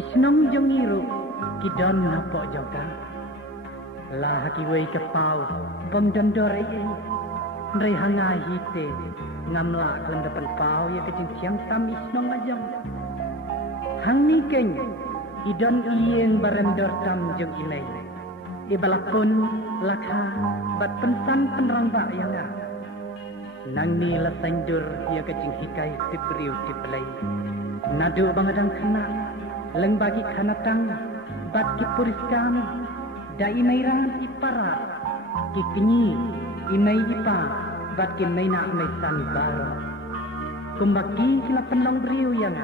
Kisnong jong iru kidon napok joka lah kiwei kepau bom dondore ndrei hanga hite ngamla kon depan pau ya kecing siang tam isnong ajong hang nikeng idon iyeng barendor tam jong inai ibalakon lakha bat pensan penrang ba yang nang ni la sandur ya kecing hikai tipriu tiplai nadu bangadang kena leng bagi kanatang bat ki puriskam da inairan ipara ki kinyi inai ipa bat ki naina inai san baro kumbaki kila penlong briu yang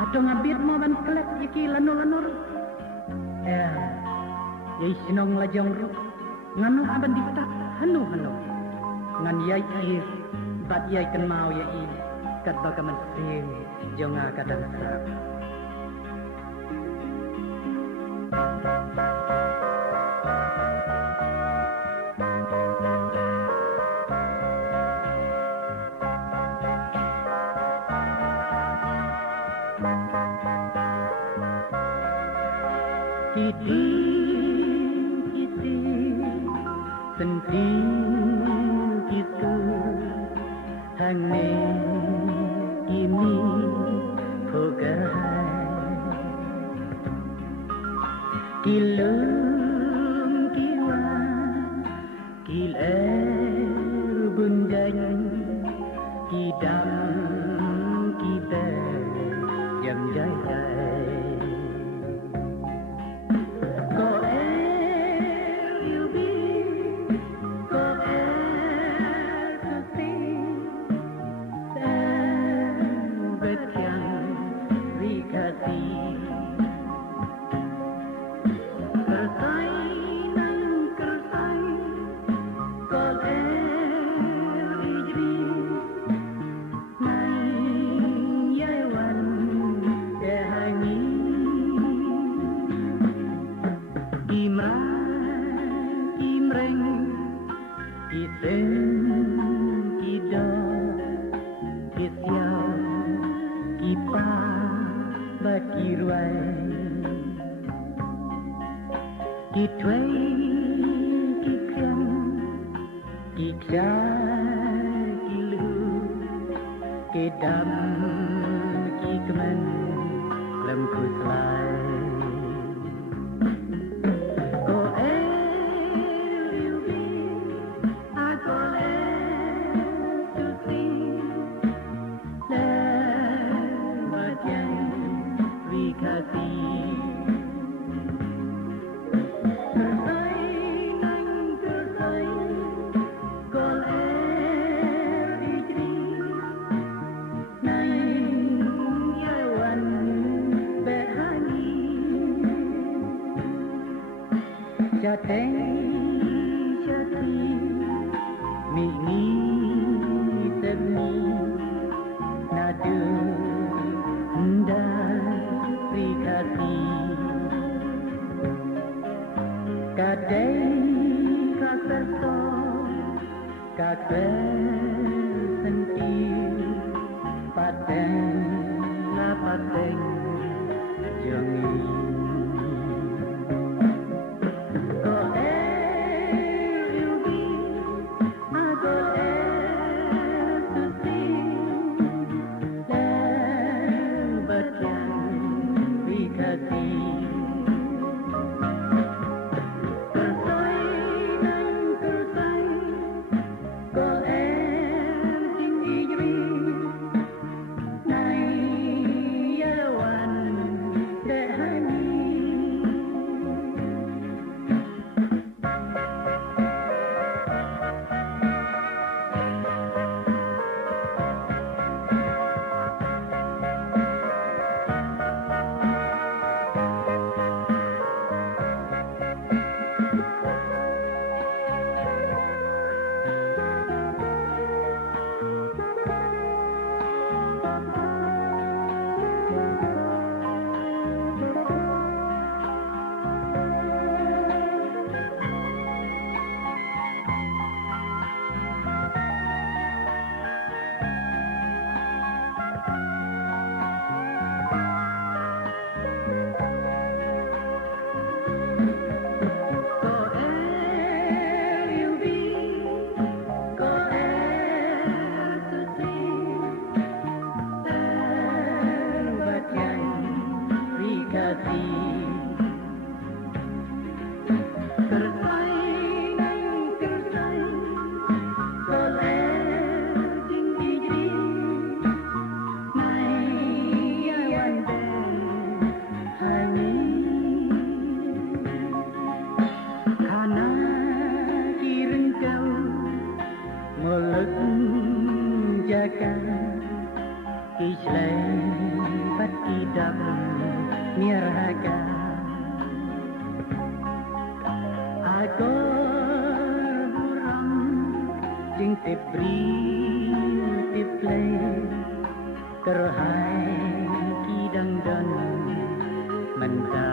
atau ngabir mo ban kelek iki lanur yai sinong lajong ru nganu aban dita hanu ngan yai ir bat yai kan mau yai kat bakaman sing jonga kadang sa senting gitu hangne ini pogai kilum kiwa kiler bunjang kidam kita jam jaya Miraga Aku buram Jing tibri tiplay Kerhai kidang dan Mentah